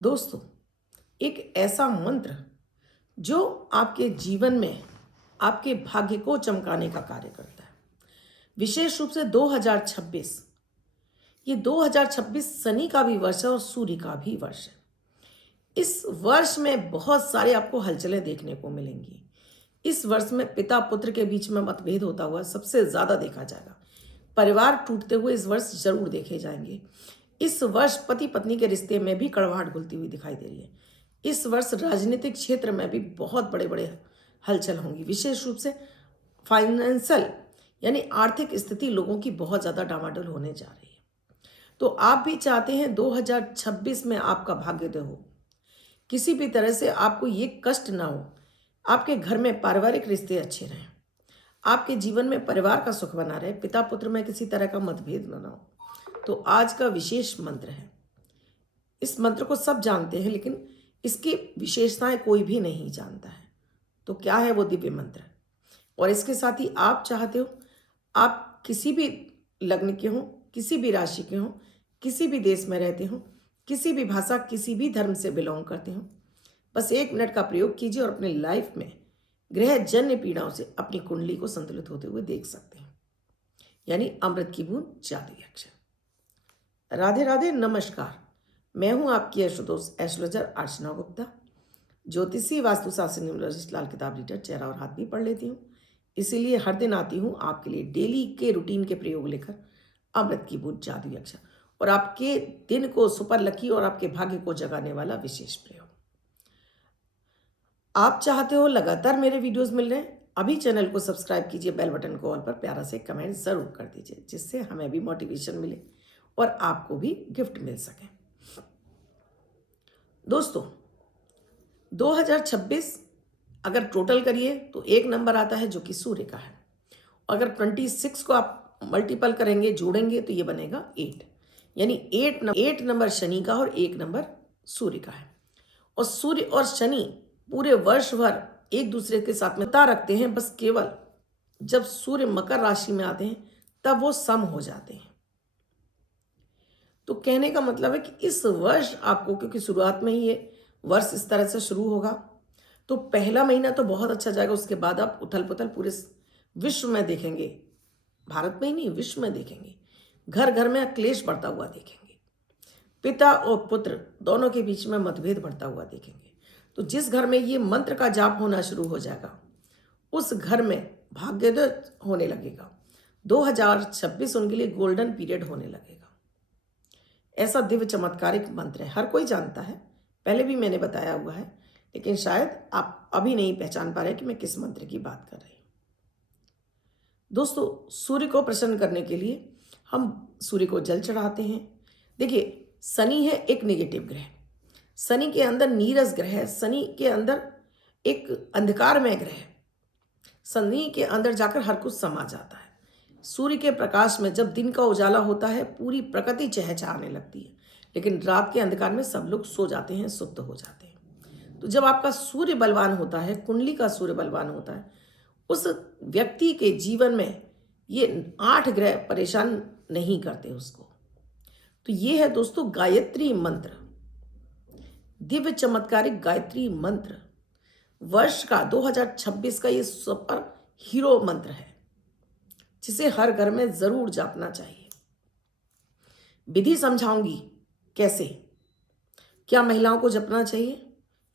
दोस्तों, एक ऐसा मंत्र जो आपके जीवन में आपके भाग्य को चमकाने का कार्य करता है। विशेष रूप से 2026, ये 2026 शनि का भी वर्ष है और सूर्य का भी वर्ष है। इस वर्ष में बहुत सारे आपको हलचलें देखने को मिलेंगी। इस वर्ष में पिता पुत्र के बीच में मतभेद होता हुआ सबसे ज्यादा देखा जाएगा। परिवार टूटते हुए इस वर्ष जरूर देखे जाएंगे। इस वर्ष पति पत्नी के रिश्ते में भी कड़वाहट घुलती हुई दिखाई दे रही है। इस वर्ष राजनीतिक क्षेत्र में भी बहुत बड़े बड़े हलचल होंगी। विशेष रूप से फाइनेंशियल यानी आर्थिक स्थिति लोगों की बहुत ज्यादा डामाडोल होने जा रही है। तो आप भी चाहते हैं 2026 में आपका भाग्योदय हो, किसी भी तरह से आपको ये कष्ट ना हो, आपके घर में पारिवारिक रिश्ते अच्छे रहें, आपके जीवन में परिवार का सुख बना रहे, पिता पुत्र में किसी तरह का मतभेद ना हो। तो आज का विशेष मंत्र है। इस मंत्र को सब जानते हैं लेकिन इसकी विशेषताएं कोई भी नहीं जानता है। तो क्या है वो दिव्य मंत्र? और इसके साथ ही आप चाहते हो, आप किसी भी लग्न के हो, किसी भी राशि के हो, किसी भी देश में रहते हो, किसी भी भाषा, किसी भी धर्म से बिलोंग करते हो, बस 1 मिनट का प्रयोग कीजिए और अपनी लाइफ में ग्रह जन्य पीड़ाओं से अपनी कुंडली को संतुलित होते हुए देख सकते हैं। यानी अमृत की बूंद जादुई अक्षर। राधे राधे, नमस्कार। मैं हूं आपकी एस्ट्रोदोस्त एस्ट्रोलॉजर अर्चना गुप्ता। ज्योतिषी, वास्तुशास्त्र, न्यूमरोलॉजिस्ट, लाल किताब रीडर, चेहरा और हाथ भी पढ़ लेती हूँ। इसीलिए हर दिन आती हूँ आपके लिए डेली के रूटीन के प्रयोग लेकर अमृत की बूंद जादुई अक्षर, और आपके दिन को सुपर लकी और आपके भाग्य को जगाने वाला विशेष प्रयोग। आप चाहते हो लगातार मेरे वीडियोस मिल रहे हैं, अभी चैनल को सब्सक्राइब कीजिए, बेल बटन को ऑल पर प्यारा से कमेंट जरूर कर दीजिए, जिससे हमें भी मोटिवेशन मिले और आपको भी गिफ्ट मिल सके। दोस्तों, 2026 अगर टोटल करिए तो 1 नंबर आता है जो कि सूर्य का है। अगर 26 को आप मल्टीपल करेंगे, जोड़ेंगे, तो ये बनेगा 8। यानी 8 नंबर शनि का और 1 नंबर सूर्य का है। और सूर्य और शनि पूरे वर्ष भर एक दूसरे के साथ में रखते हैं, बस केवल जब सूर्य मकर राशि में आते हैं तब वो सम हो जाते हैं। तो कहने का मतलब है कि इस वर्ष आपको, क्योंकि शुरुआत में ही ये वर्ष इस तरह से शुरू होगा, तो पहला महीना तो बहुत अच्छा जाएगा। उसके बाद आप उथल पुथल पूरे विश्व में देखेंगे, भारत में ही नहीं विश्व में देखेंगे। घर घर में क्लेश बढ़ता हुआ देखेंगे, पिता और पुत्र दोनों के बीच में मतभेद बढ़ता हुआ देखेंगे। तो जिस घर में ये मंत्र का जाप होना शुरू हो जाएगा, उस घर में भाग्योदय होने लगेगा। 2026 उनके लिए गोल्डन पीरियड होने लगेगा। ऐसा दिव्य चमत्कारिक मंत्र है, हर कोई जानता है, पहले भी मैंने बताया हुआ है, लेकिन शायद आप अभी नहीं पहचान पा रहे कि मैं किस मंत्र की बात कर रही हूं। दोस्तों, सूर्य को प्रसन्न करने के लिए हम सूर्य को जल चढ़ाते हैं। देखिए, शनि है एक नेगेटिव ग्रह, शनि के अंदर नीरस ग्रह है, शनि के अंदर एक अंधकारमय ग्रह है। शनि के अंदर जाकर हर कुछ समा जाता है। सूर्य के प्रकाश में जब दिन का उजाला होता है, पूरी प्रकृति चहचहाने लगती है, लेकिन रात के अंधकार में सब लोग सो जाते हैं, सुप्त हो जाते हैं। तो जब आपका सूर्य बलवान होता है, कुंडली का सूर्य बलवान होता है, उस व्यक्ति के जीवन में ये 8 ग्रह परेशान नहीं करते उसको। तो ये है दोस्तों गायत्री मंत्र, दिव्य चमत्कारिक गायत्री मंत्र। वर्ष का 2026 का ये सुपर हीरो मंत्र है, जिसे हर घर में जरूर जापना चाहिए। विधि समझाऊंगी कैसे, क्या महिलाओं को जपना चाहिए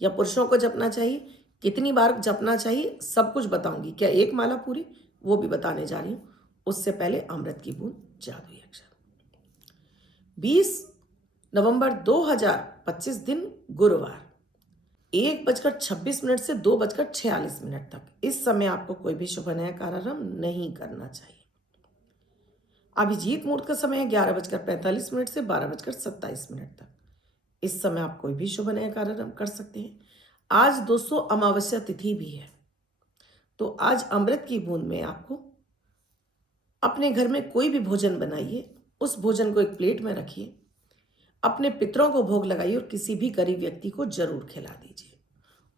या पुरुषों को जपना चाहिए, कितनी बार जपना चाहिए, सब कुछ बताऊंगी। क्या एक माला पूरी, वो भी बताने जा रही हूं। उससे पहले अमृत की बूंद जादुई अक्षर। 20 नवंबर 2025 दिन गुरुवार, 1:26 से 2:46 तक, इस समय आपको कोई भी शुभ नया कार्यक्रम नहीं करना चाहिए। अभिजीत मुहूर्त का समय है 11:45 से 12:27 तक। इस समय आप कोई भी शुभ नया कार्यक्रम कर सकते हैं। आज दोस्तों अमावस्या तिथि भी है, तो आज अमृत की बूंद में आपको अपने घर में कोई भी भोजन बनाइए, उस भोजन को एक प्लेट में रखिए, अपने पितरों को भोग लगाइए और किसी भी गरीब व्यक्ति को जरूर खिला दीजिए।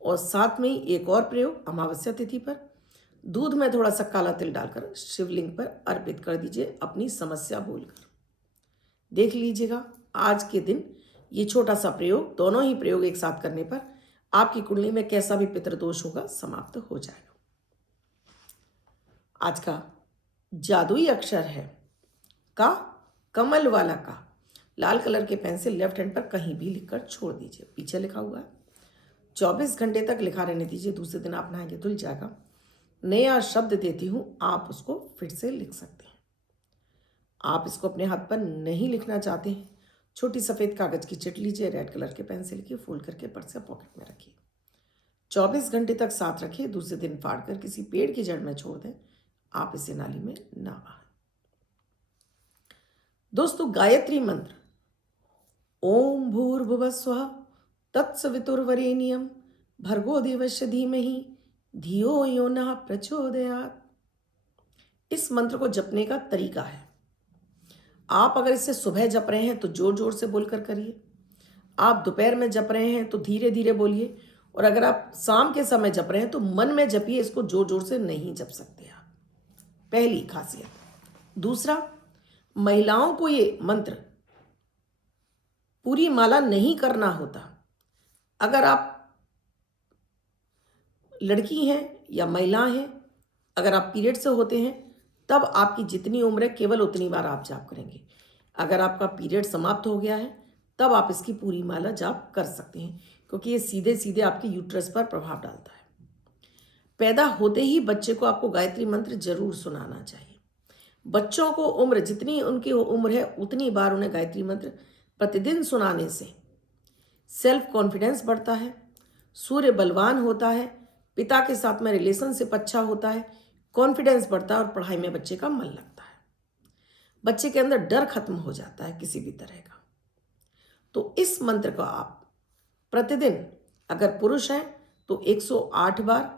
और साथ में ही एक और प्रयोग, अमावस्या तिथि पर दूध में थोड़ा सा काला तिल डालकर शिवलिंग पर अर्पित कर दीजिए, अपनी समस्या बोलकर। देख लीजिएगा आज के दिन ये छोटा सा प्रयोग, दोनों ही प्रयोग एक साथ करने पर आपकी कुंडली में कैसा भी पितृदोष होगा समाप्त हो जाएगा। आज का जादुई अक्षर है का, कमल वाला का। लाल कलर के पेन से लेफ्ट हैंड पर कहीं भी लिखकर छोड़ दीजिए। पीछे लिखा हुआ है 24 घंटे तक लिखा रहने दीजिए, दूसरे दिन आप नहाएंगे धुल जाएगा। नया शब्द देती हूं, आप उसको फिर से लिख सकते हैं। आप इसको अपने हाथ पर नहीं लिखना चाहते हैं, छोटी सफ़ेद कागज की चिट लीजिए, रेड कलर के पेन से लिखिए, फोल्ड करके पर्स या पॉकेट में रखिए। 24 घंटे तक साथ रखिए, दूसरे दिन फाड़ कर किसी पेड़ की जड़ में छोड़ दें। आप इसे नाली में ना बहाएं। दोस्तों, गायत्री मंत्र ओम भूर्भुवः स्वः तत्सवितुर्वरेण्यं भर्गो देवस्य धीमहि धियो यो नः प्रचोदयात्। इस मंत्र को जपने का तरीका है, आप अगर इसे सुबह जप रहे हैं तो जोर जोर से बोलकर करिए। आप दोपहर में जप रहे हैं तो धीरे धीरे बोलिए, और अगर आप शाम के समय जप रहे हैं तो मन में जपिए, इसको जोर जोर से नहीं जप सकते आप। पहली खासियत। दूसरा, महिलाओं को ये मंत्र पूरी माला नहीं करना होता। अगर आप लड़की हैं या महिला हैं, अगर आप पीरियड से होते हैं तब आपकी जितनी उम्र है केवल उतनी बार आप जाप करेंगे। अगर आपका पीरियड समाप्त हो गया है तब आप इसकी पूरी माला जाप कर सकते हैं, क्योंकि ये सीधे सीधे आपके यूट्रस पर प्रभाव डालता है। पैदा होते ही बच्चे को आपको गायत्री मंत्र जरूर सुनाना चाहिए। बच्चों को उम्र जितनी उनकी उम्र है उतनी बार उन्हें गायत्री मंत्र प्रतिदिन सुनाने से सेल्फ कॉन्फिडेंस बढ़ता है, सूर्य बलवान होता है, पिता के साथ में रिलेशनशिप अच्छा होता है, कॉन्फिडेंस बढ़ता है और पढ़ाई में बच्चे का मन लगता है। बच्चे के अंदर डर खत्म हो जाता है किसी भी तरह का। तो इस मंत्र को आप प्रतिदिन, अगर पुरुष हैं तो 108 बार,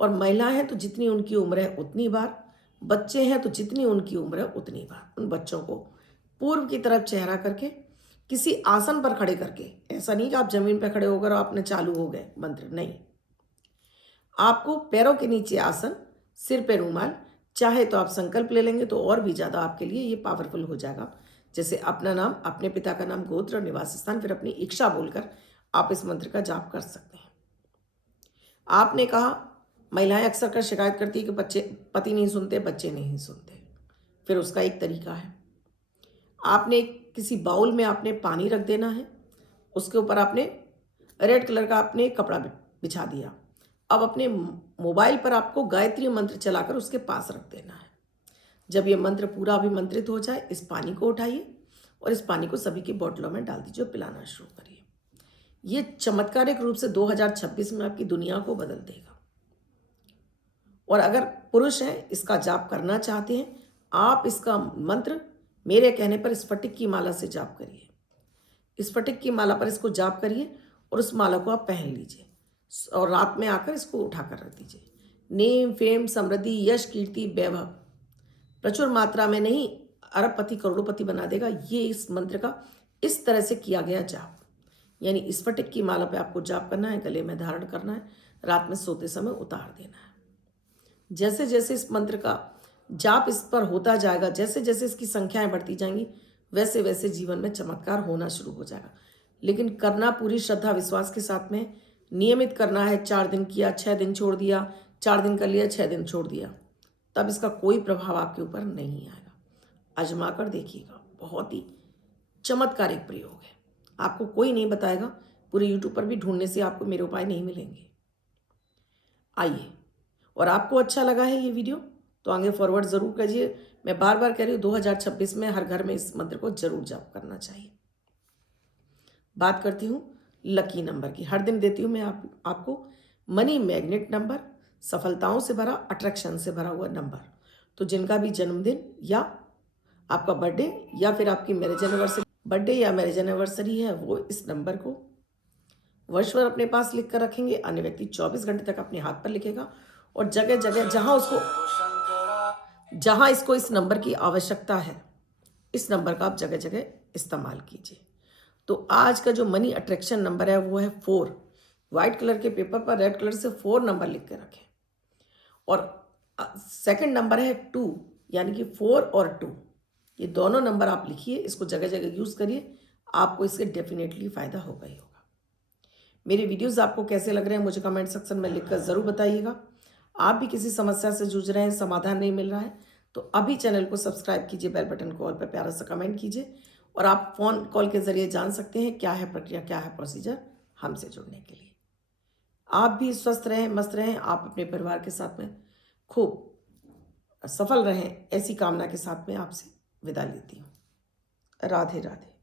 और महिला हैं तो जितनी उनकी उम्र है उतनी बार, बच्चे हैं तो जितनी उनकी उम्र है उतनी बार उन बच्चों को पूर्व की तरफ चेहरा करके किसी आसन पर खड़े करके, ऐसा नहीं कि आप जमीन पर खड़े होकर आपने चालू हो गए मंत्र, नहीं। आपको पैरों के नीचे आसन, सिर पे रुमाल, चाहे तो आप संकल्प ले लेंगे तो और भी ज़्यादा आपके लिए ये पावरफुल हो जाएगा। जैसे अपना नाम, अपने पिता का नाम, गोत्र और निवास स्थान, फिर अपनी इच्छा बोलकर आप इस मंत्र का जाप कर सकते हैं। आपने कहा महिलाएं अक्सर कर शिकायत करती है कि पति नहीं सुनते, बच्चे नहीं सुनते। फिर उसका एक तरीका है, आपने किसी बाउल में आपने पानी रख देना है, उसके ऊपर आपने रेड कलर का आपने कपड़ा बिछा दिया। अब अपने मोबाइल पर आपको गायत्री मंत्र चलाकर उसके पास रख देना है। जब ये मंत्र पूरा अभिमंत्रित हो जाए, इस पानी को उठाइए और इस पानी को सभी की बोतलों में डाल दीजिए, पिलाना शुरू करिए। ये चमत्कारिक रूप से 2026 में आपकी दुनिया को बदल देगा। और अगर पुरुष हैं, इसका जाप करना चाहते हैं, आप इसका मंत्र मेरे कहने पर स्फटिक की माला से जाप करिए। स्फटिक की माला पर इसको जाप करिए और उस माला को आप पहन लीजिए और रात में आकर इसको उठाकर रख दीजिए। नेम, फेम, समृद्धि, यश, कीर्ति, वैभव प्रचुर मात्रा में नहीं, अरबपति करोड़पति बना देगा। ये इस मंत्र का इस तरह से किया गया जाप, यानी स्फटिक की माला पे आपको जाप करना है, गले में धारण करना है, रात में सोते समय उतार देना है। जैसे जैसे इस मंत्र का जाप इस पर होता जाएगा, जैसे जैसे इसकी संख्याएं बढ़ती जाएंगी, वैसे वैसे जीवन में चमत्कार होना शुरू हो जाएगा। लेकिन करना पूरी श्रद्धा विश्वास के साथ में, नियमित करना है। 4 दिन किया, 6 दिन छोड़ दिया, 4 दिन कर लिया, 6 दिन छोड़ दिया, तब इसका कोई प्रभाव आपके ऊपर नहीं आएगा। आजमा कर देखिएगा, बहुत ही चमत्कारिक प्रयोग है। आपको कोई नहीं बताएगा, पूरे यूट्यूब पर भी ढूंढने से आपको मेरे उपाय नहीं मिलेंगे। आइए, और आपको अच्छा लगा है ये वीडियो तो आगे फॉरवर्ड ज़रूर करिए। मैं बार बार कह रही हूँ 2026 में हर घर में इस मंत्र को जरूर जाप करना चाहिए। बात करती हूँ लकी नंबर की। हर दिन देती हूँ मैं आपको मनी मैग्नेट नंबर, सफलताओं से भरा, अट्रैक्शन से भरा हुआ नंबर। तो जिनका भी जन्मदिन या आपका बर्थडे या फिर आपकी मैरिज एनिवर्सरी है, वो इस नंबर को वर्षभर अपने पास लिख कर रखेंगे। अन्य व्यक्ति 24 घंटे तक अपने हाथ पर लिखेगा और जगह जगह जहां इसको इस नंबर की आवश्यकता है, इस नंबर का आप जगह जगह इस्तेमाल कीजिए। तो आज का जो मनी अट्रैक्शन नंबर है वो है 4। व्हाइट कलर के पेपर पर रेड कलर से 4 नंबर लिख के रखें। और सेकंड नंबर है 2, यानी कि 4 और 2, ये दोनों नंबर आप लिखिए, इसको जगह जगह यूज़ करिए। आपको इससे डेफिनेटली फ़ायदा होगा ही होगा। मेरे वीडियोस आपको कैसे लग रहे हैं मुझे कमेंट सेक्शन में लिखकर ज़रूर बताइएगा। आप भी किसी समस्या से जूझ रहे हैं, समाधान नहीं मिल रहा है, तो अभी चैनल को सब्सक्राइब कीजिए, बेल बटन को ऑल पर प्यारा सा कमेंट कीजिए और आप फ़ोन कॉल के ज़रिए जान सकते हैं क्या है प्रक्रिया, क्या है प्रोसीजर हमसे जुड़ने के लिए। आप भी स्वस्थ रहें, मस्त रहें, आप अपने परिवार के साथ में खूब सफल रहें, ऐसी कामना के साथ में आपसे विदा लेती हूँ। राधे राधे।